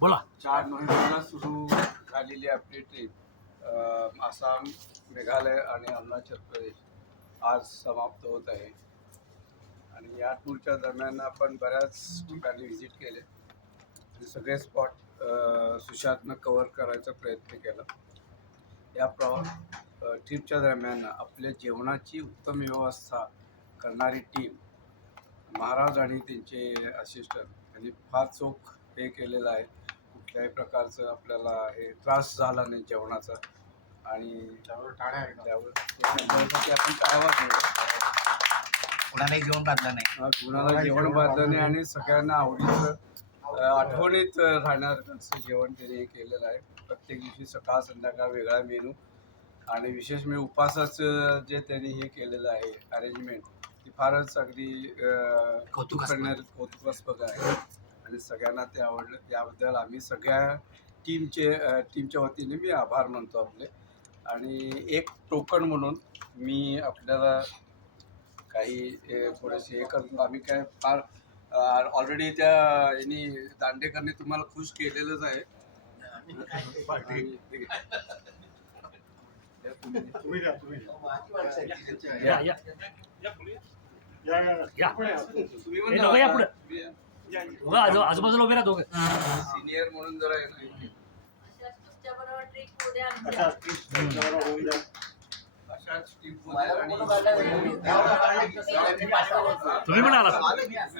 बोला. 4 नोव्हेंबरला सुरू झालेली आपली ट्रिप आसाम, मेघालय आणि अरुणाचल प्रदेश आज समाप्त होत आहे. आणि या टूरच्या दरम्यान आपण बऱ्याच ठिकाणी व्हिजिट केले. सगळे स्पॉट सुशांतनं कव्हर करायचा प्रयत्न केला. या ट्रिपच्या दरम्यान आपल्या जेवणाची उत्तम व्यवस्था करणारी टीम, महाराज आणि त्यांचे असिस्टंट यांनी फार चोख हे केलेलं आहे. कुठल्याही प्रकारचं आपल्याला हे त्रास झाला नाही जेवणाचा. आणि त्यावर आपण टाळावा कुणालाही जेवण बांधलं नाही, कुणाला जेवण बांधलं नाही आणि सगळ्यांना आवडीचं आठवणीत राहणार असं जेवण त्यांनी केलेलं आहे. प्रत्येक दिवशी सकाळ संध्याकाळ वेगळा मेनू आणि विशेष म्हणजे उपासाचं जे त्यांनी हे केलेलं आहे अरेंजमेंट, ती फारच अगदी कौतुकास्पद आहे आणि सगळ्यांना ते आवडलं. त्याबद्दल आम्ही सगळ्या टीमच्या वतीने मी आभार मानतो आपले. आणि एक टोकन म्हणून मी आपल्याला काही थोडेसे हे करतो. आम्ही काय फार ऑलरेडी त्या यांनी दांडेकरने तुम्हाला खुश केलेलंच आहे. आजूबाजूला उभे राहतो सिनियर म्हणून जरा तुम्ही पण आला.